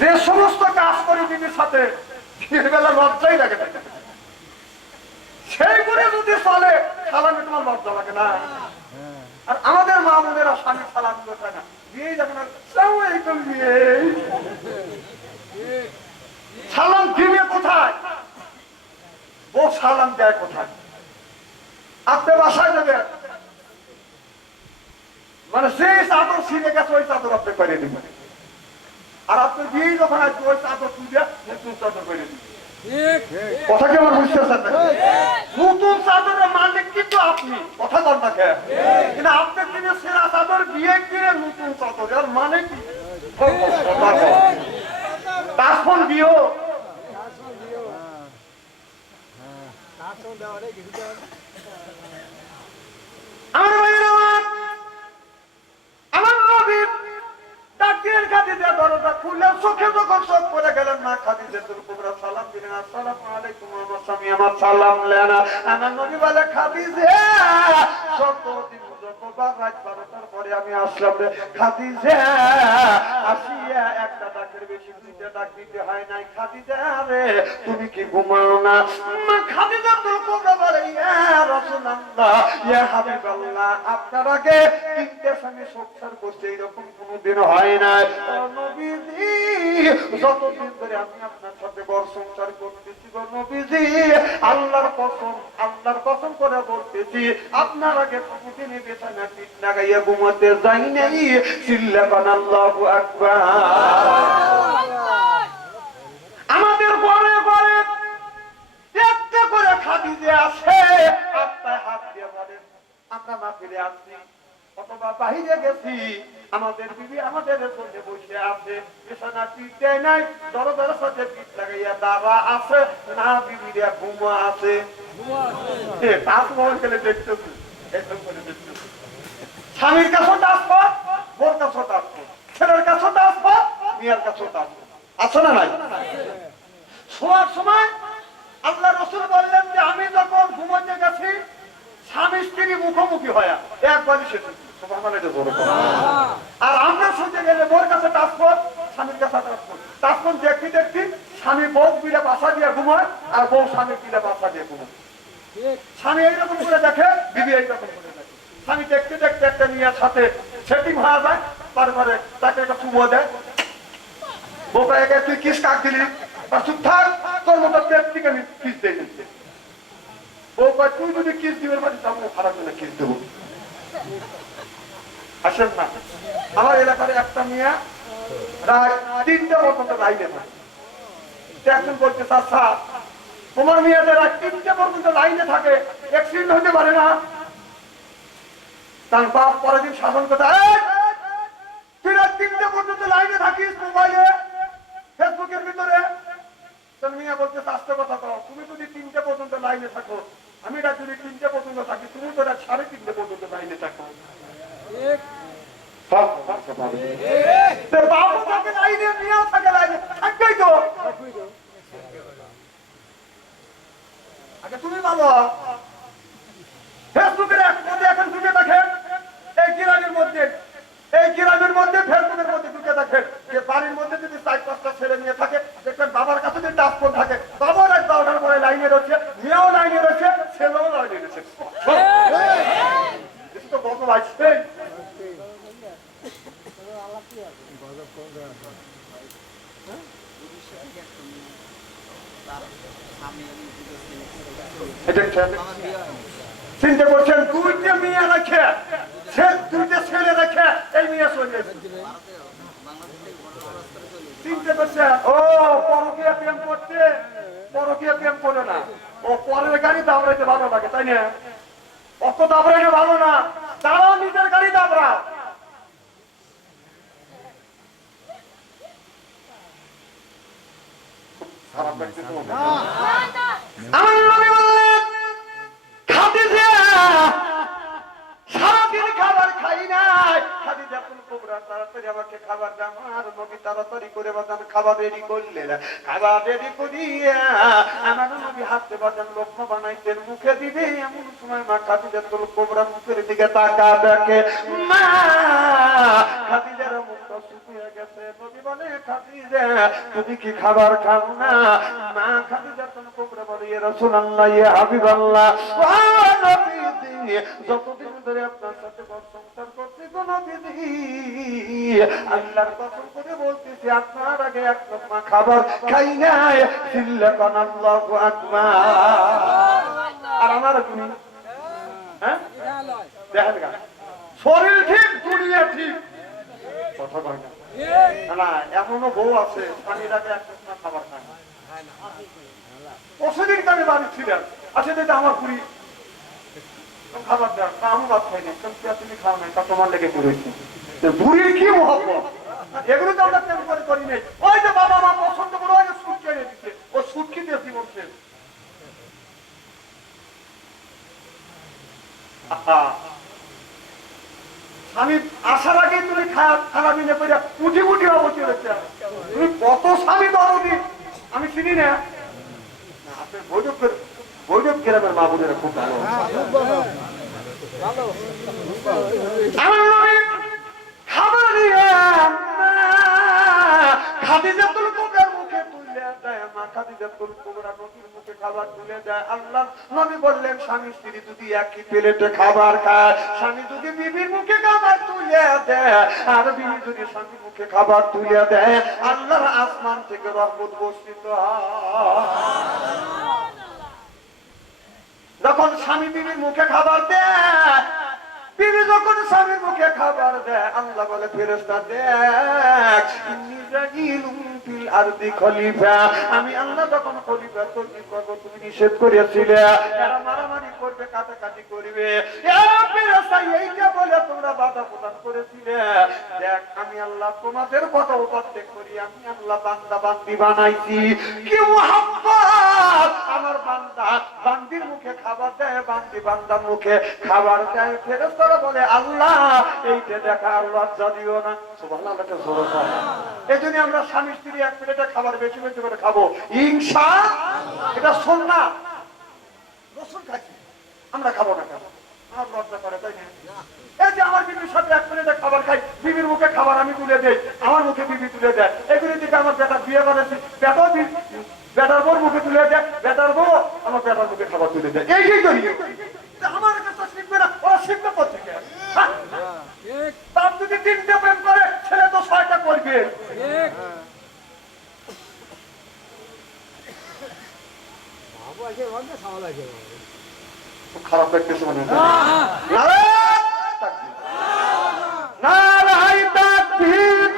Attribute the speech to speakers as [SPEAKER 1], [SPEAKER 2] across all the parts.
[SPEAKER 1] যে সমস্ত কাজ করে বিবির সাথে, দিনের বেলা লজ্জাই লাগে না। সেই করে যদি চলে সালামে তোমার লজ্জা লাগে না। আর আমাদের মা বোনেরা স্বামী সালাম করতে না। মানে সেই চাদর ছিঁড়ে গেছে, ওই চাদর আপনি করে দিবেন। আর আপনি বিয়ে যখন আসবে ওই চাদর তুলে নতুন চাদর করে কথা কি আমার বুঝতেছেন নতুন চাদরের মালিক কিন্তু আপনি। কথা বল না খেয়ে কিন্তু আপনি কিনে সেরা চাদর বিয়ে কিনে নতুন চাদর এর মানে কি? তারপর দিও। আমার চোখে যখন চোখ পড়ে গেলেন না খাদিজা তোর কুবরা, সালাম দিলেন, আসসালামু আলাইকুম আমার স্বামী, আমার সালাম লেন। আমার নবী বলে, খাদিজা, যতদিন যতবার রাত বারোটার পরে আমি আসলাম খাদিজা, আসিয়া একটা বেশি দুইটা নাই তুমি কি ঘুমাও না? মা খাদিজা তোর আপনার আগে তিনটে স্বামী সংসার করছে, এরকম কোনোদিন হয় না ও নবীজি, যতদিন ধরে আমি আপনার সাথে ঘর সংসার করতেছি গো নবীজি, আল্লাহর কসম করে বলতেছি, আপনার আগে কোনোদিন বেছানা পিঠ লাগাইয়া ঘুমাতে যাই নাই। চিল্লাবান আল্লাহু আকবার আমাদের ঘরে ঘরে হাত দিয়ে বলেন, আমরা না ফিরে আসছি, অথবা বাহিরে গেছি, আমাদের বিবি আমাদের সঙ্গে বসে আছে, বিছানা সাথে লাগাইয়া দাবা আছে, না ঘুমা আছে। তাজমহল গেলে করে স্বামীর টাসপট বোর টাসপট ছেলের কাছেও টাসপট মেয়ের কাছেও টাসপট আছে না নাই? শোয়ার সময় আল্লাহ রসুল বললেন যে আমি যখন ঘুমোতে গেছি, স্বামী, স্ত্রী মুখোমুখি হয়ে একবার এসেছি আর আমরা শুনতে গেলে বোর কাছে টাসপট স্বামীর কাছে টাসপট দেখতে দেখতে স্বামী বউ বিলে বাসা দিয়ে ঘুমায়, আর বউ স্বামী বিলে বাসা দিয়ে ঘুমায়। স্বামী এইরকম করে দেখে, বিবি এইরকম করে দেখে। স্বামী দেখতে দেখতে একটা মেয়ের সাথে সেটিং হয়ে যায় তারপরে তাকে একটা চুমো দেয়। বোকা একে, তুই কিস কাক দিলি? চুপ থাক। থেকে আমি কিস দিয়ে দিচ্ছি। বউ কয় তুই যদি কিস দিবে মানে তাহলে খারাপ করে কিস দেবো। আসেন না। আমার এলাকার একটা মেয়ে তোমার তিনটে পর্যন্ত লাইনে থাকে অ্যাক্সিডেন্ট হতে পারে না। তার পরের দিন শাসন করতে "এই, তুই রাত তিনটে পর্যন্ত লাইনে থাকিস মোবাইলে ফেসবুকের ভিতরে। তোর মেয়ে বলতে আস্তে কথা কও, তুমি যদি তিনটে পর্যন্ত লাইনে থাকো, আমি এটা যদি তিনটে পর্যন্ত থাকি, তুমি তো এটা সাড়ে তিনটে পর্যন্ত লাইনে থাকো। তুমি বলো ফেসবুকের এক মধ্যে এখন ঢুকে দেখেন এই গ্রামের মধ্যে এই গ্রামের মধ্যে ফেসবুকের মধ্যে ঢুকে দেখেন যে বাড়ির মধ্যে যদি চার পাঁচটা ছেলে নিয়ে থাকে দেখবেন বাবার কাছে যদি ডাস্টফোন থাকে বাবার এক বারোটার পরে লাইনে রয়েছে মেয়েও লাইনে রয়েছে ছেলেও লাইনে রয়েছে কিছু তো গল্প আসছে চিন্তা করছেন দুইটা মেয়ে রেখে, সে- দুইটা ছেলে রেখে এই মেয়ে চলে চিন্তা করছে ও, পরকীয়া প্রেম করছে। পরকীয়া প্রেম করে না। ও পরের গাড়ি দাবড়াইতে ভালো লাগে, তাই না? অত দাবড়াইতে ভালো না। তারাও নিজের গাড়ি দাবড়া খারাপ লাগছে তো? আমার খাদিজা খাবার খাই খাদিজা করে বাদান খাবার রেডি করলেন। খাবার রেডি করিয়া আমার নবী হাতে বাদান লক্ষ্য বানাইতেন, মুখে দিবে, এমন সময় মা খাদিজা কোবরা মুখের দিকে তাকা দেখে, মা খাদিজার তুমি কি খাবার খাও না? মা খাদিজা তুমি কোবরা বলে ইয়া রাসূলুল্লাহ ইয়া হাবিবাল্লাহ। ও নবীজি যতদিন ধরে আপনার সাথে সংসার করছি গো নবীজি আল্লাহর কসম করে বলতেছি আপনার আগে এক লোকমা খাবার খাই নাই। সিল্লাকান আল্লাহু আকবার। আর আমার তুমি হ্যাঁ? দেখেন শরীর ঠিক দুনিয়া ঠিক। কথা কয় না। না এমনও বউ আছে স্বামীর আগে খাবার খায় না। পরশুদিন আমি বাড়ি ছিলাম আচ্ছা দিদি আমার পুরি খাবার দেন আমি ভাত খাই না। তুমি খাও নাই? তা তোমার লেগে করেছি। বুড়ির কি মহব্বত? এগুলো তো আমরা করি নাই ওই যে বাবা মা পছন্দ করে ওই যে সুট কেড়ে দিচ্ছে ও সুট কি দিয়েছি বলছে আহা। আমি আসার আগে তুমি খারাপ পড়ে উঠি উঠি অবধি হচ্ছে তুমি কত স্বামী দরদি? আমি চিনি না। বৈঠক মা খুব ভালো খাবার তুলে দেয়। আল্লাহ নবী বললেন, স্বামী স্ত্রী যদি একই প্লেটে খাবার খায়, স্বামী যদি বিবির মুখে দেয় যদি মুখে খাবার তুলে দেয়, আল্লাহর আসমান থেকে রহমত বর্ষিত যখন স্বামী বিবির মুখে খাবার দেয় বিবি যখন স্বামীর মুখে খাবার দেয়, আল্লাহ বলে ফেরেস্তা দেখ তোমরা বাধা প্রদান করেছিলে। দেখ, আমি আল্লাহ তোমাদের কথা উপত্যেক করি, আমি আল্লাহ বান্দা বান্দি বানাইছি। কি মোহাম্মদ আমার বান্দা খাবার দেয় বান্দি বান্দার মুখে, খাবার দেয় ফেরেস্তারা বলে, আল্লাহ, এইটা দেখা আর লজ্জা দিও না। এই জন্য আমরা স্বামী, স্ত্রী এক প্লেটে খাবার বেশি বেশি করে খাব। হিংসা এটা শোন না রসুন খাচ্ছি আমরা খাব না কেন? আর লজ্জা করে, তাই যে আমার বিবির সাথে এক প্লেটে খাবার খাই বিবির মুখে খাবার আমি তুলে দেই আমার মুখে বিবি তুলে দেয়। এগুলি দিকে আমার বেটা বিয়ে করেছি। বেটাও বেটার বউর মুখে তুলে দেয় বেটার বউ আমার বেটার মুখে খাবার তুলে দেয়। এইটাই করি তা আমার কাছে শিখবে না ওরা শিখবে কোথেকে হ্যাঁ? বাপ যদি তিনটে প্রেম করে ছেলে তো ছয়টা করবে। খারাপ লাগতেছে মনে হয়। নারায়ণ তাকবীর। নারায়ণ তাকবীর।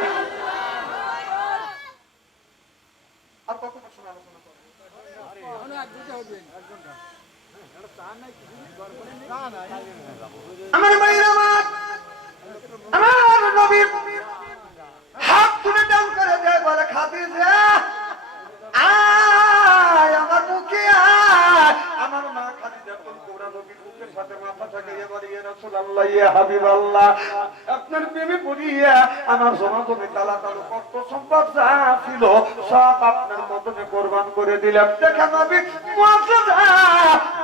[SPEAKER 1] আর কত প্রশ্ন আলোচনা করব? আমার ভাইরা আমার আমার নবীর হাত তুলে ডান করে দেয় বলে খাদিজা আয় আমার মুখে আয় আমার মা খাদিজা কোন কোরা নবীর মুখের সাথে মাথা ঠেকাইয়া বলে ইয়া রাসূলুল্লাহ ইয়া হাবিবাল্লাহ আপনার প্রেমে পড়িয়া আমার জমা জমি তালা তালু যা ছিল, সব আপনার মতনে কোরবান করে দিলাম। দেখা মুআজ্জাজা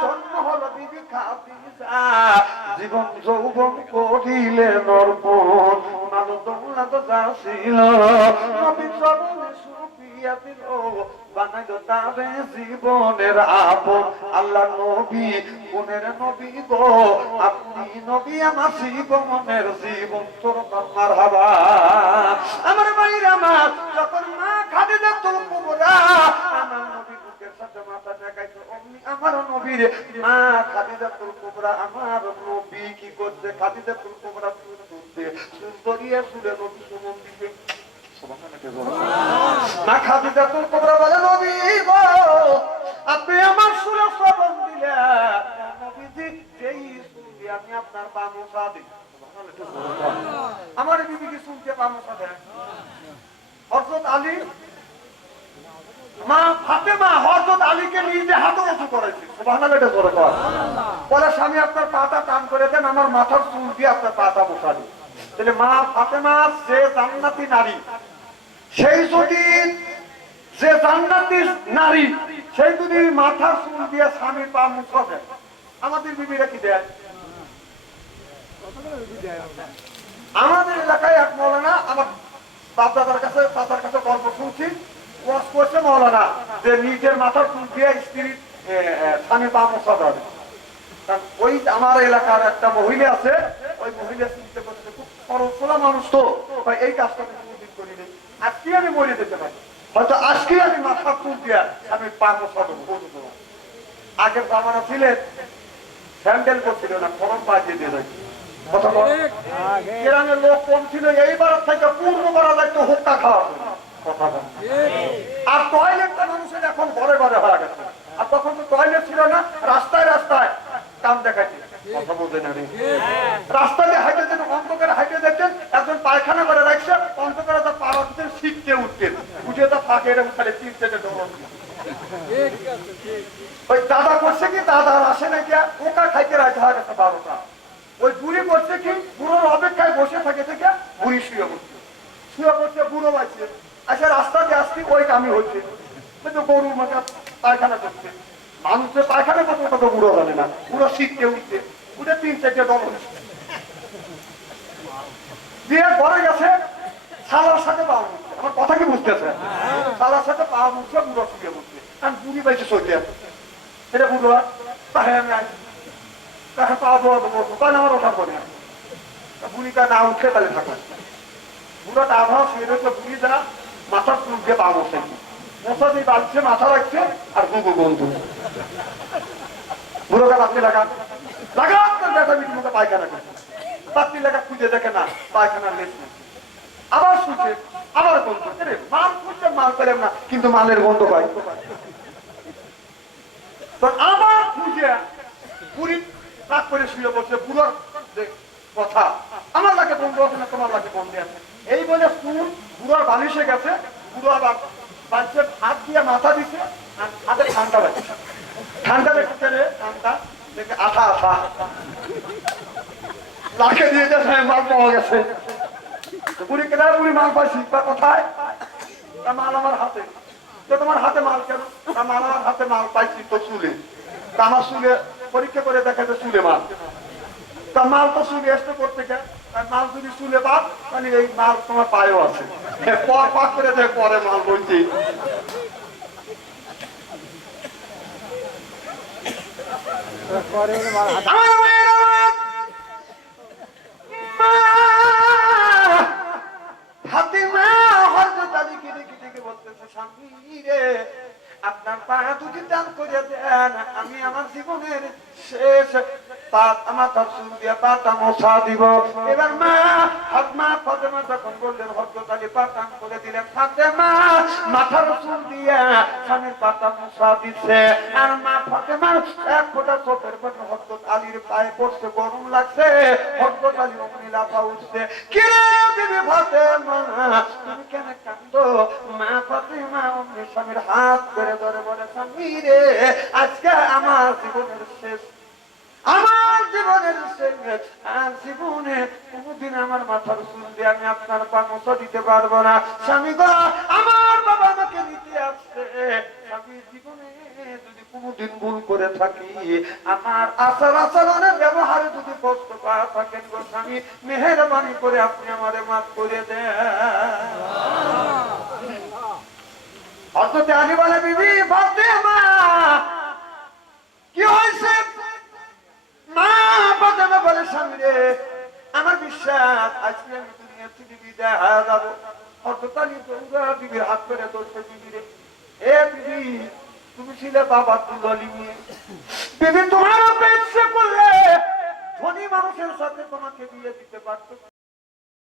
[SPEAKER 1] জন্ম হলো বিবি খাদিজা। জীবন যৌবন করিলে নরপণ মানো দৌলত যা ছিল সুপিয়া দিল বানাইল তারে জীবনের আপন। আল্লাহ নবী গুণের নবী গো, আপনি নবী আমার জীবনের জীবন তোর মার হাবা আমার মায়ের আমার, যখন মা খাদে যেত কুবরা আমার নবী বুকের সাথে মাথা দেখাইতো আমার নবীর মা খাদিজাতুল কুবরা আমার নবী কি করছে? খাদিজাতুল কুবরা চুল তুলতে চুল ধরিয়ে চুলে নবী সুমন বলে আপনি আমার সুরে শ্রবণ আপনার মোছা দিই আমার বিবি কি শুনতে পা দেন হযরত আলী, মা ফাতেমা হযরত আলীকে নিজে হাতে উঁচু করেছে। আমার মাথার চুল দিয়ে আপনার পাটা বসা দিন। তাহলে মা ফাতেমা, সে জান্নাতি নারী। সেই যদি সে জান্নাতি নারী, সেই যদি মাথার চুল দিয়ে স্বামীর পা মুছা দেয়, আমাদের বিবিরা কি দেয়? আমাদের এলাকায় এক মৌলানা, আমার বাপদাদার কাছে, চাচার কাছে গল্প শুনছি। ওয়াজ করছে মৌলানা যে নিজের মাথার চুল দিয়ে স্ত্রীর স্বামীর পা ধরে কারণ ওই আমার এলাকার একটা মহিলা আছে, ওই মহিলা চিন্তা করছে, খুব খরচলা মানুষ তো। এই কাজটা আজকে আমি মরে যেতে পারি। হয়তো আজকে আমি মাথা চুল দিয়া আমি পা মশা দেবো বলতে দেবো। আগের জামানা ছিলেন স্যান্ডেল করছিল না খরম বাজিয়ে দিয়ে গ্রামের লোক কম ছিল এইবার থেকে পূর্ণ করা যাইতো হুক্কা খাওয়া। কথা আর টয়লেটটা মানুষের এখন ঘরে ঘরে হয়ে গেছে। আর তখন তো টয়লেট ছিল না রাস্তায় রাস্তায় কাম দেখাচ্ছে কথা বলতে না রে হাইটে যেন অন্ধকারে হাইটে দেখছেন একজন পায়খানা করে রাখছে অন্ধকারে তার পা রাখছেন শিখতে উঠতেন এরকম খালি তিন ওই দাদা করছে কি? দাদা আসে না গিয়া ওকা খাইতে গেছে বারোটা। ওই বুড়ি করছে কি? বুড়োর অপেক্ষায় বসে থাকে থেকে বুড়ি শুয়ে বসছে শুয়ে বসছে বুড়ো বাজছে আচ্ছা রাস্তা দিয়ে আসছি, ওই কামি হচ্ছে। কিন্তু গরু মাথা পায়খানা করছে। মানুষের পায়খানা করতে কত বুড়ো জানে না। বুড়ো শিখতে উঠছে। উঠে তিন চারটে দল দিয়ে পরে গেছে, শালার সাথে পাওয়া আমার কথা কি বুঝতেছে শালার সাথে পাওয়া মুছছে বুড়ো শুয়ে বসছে কারণ বুড়ি পাইছে সইতে এটা বুড়ো তাহে আমি আসি তাহে পাওয়া দেওয়া দেবো দোকানে আমার ওঠা করে বুড়িটা না উঠলে তাহলে থাকা। বুড়োটা আবহাওয়া শুয়ে রয়েছে বুড়ি যা মাথার চুল দিয়ে পা বসে মশা দিয়ে বাঁধছে মাথা রাখছে আর গুগু বন্ধু বুড়োটা বাতি লাগা। লাগা তোর বেটা মিটি মুখে পায়খানা করছে বাতি লাগা খুঁজে দেখে না পায়খানা লেস। আবার শুনছে গন্ধ মাল খুঁজছে মাল পেলাম না কিন্তু মালের গন্ধ পাই। তো আবার খুঁজে পুরী রাগ করে শুয়ে বসে পুরোর কথা আমার লাগে বন্ধু আছে না তোমার লাগে বন্ধু আছে? এই বলে সুর বুড়োর বালিশে গেছে বুড়ো আবার বাচ্চা হাত দিয়ে মাথা দিছে আর হাতে ঠান্ডা ঠান্ডা লেগেছে রে ঠান্ডা দেখে আঠা আঠা। লাখে দিয়ে যে হ্যাঁ, মাল পাওয়া গেছে। বুড়ি কেনা বুড়ি মাল পাইছি তা কোথায়? তা মাল আমার হাতে। তো তোমার হাতে মাল কেন? তা মাল আমার হাতে মাল পাইছি তো চুলে। তা আমার চুলে পরীক্ষা করে দেখা যায় চুলে মাল। তা মাল তো চুলে আসতে করতে মাল যদি চুলে পাক তাহলে এই মাল তোমার পায়েও আছে। পর পাক করে দেয় পরে মাল বলছি আমার মায়ের আমার মা ফাতেমা হযরত আলীকে দেখে দেখে বলতেছে স্বামী রে আপনার পা দুটি দান করে দেন, আমি আমার জীবনের শেষ পাত, আমার তার চুল দিয়ে পাতা দিব। এবার মা মা ফাতেমা যখন বললেন, হযরত আলী পাতাম করে দিলেন, ফাতেমা মাথার চুল দিয়ে স্বামীর পাতা মশা দিচ্ছে আর মা ফাতেমার এক ফোঁটা চোখের পানি হযরত পায়ে পড়ছে, গরম লাগছে। হযরত আলী লাফা উঠছে, কিরে বিবি ফাতেমা, তুমি কেন কান্দো মা ফাতেমা অমনি স্বামীর হাত ধরে ধরে বলে, স্বামী রে, আজকে আমার জীবনের শেষ, আমার জীবনের জীবনে কোনদিন আমার মাথার দিয়ে আমি আপনার পামসা দিতে পারব না। স্বামী গো, আমার বাবা আমাকে নিতে আসছে। করে আমার আচার আচরণের ব্যবহারে যদি কষ্ট পাওয়া থাকেন গো স্বামী, মেহরবানি করে আপনি আমারে মাফ করে দেন। বিবি হাত ধরে ধরছে তুমি ছিলে বাবা তুলি নিয়ে তোমার পেছে করলে ধনী মানুষের সাথে তোমাকে বিয়ে দিতে পারতো।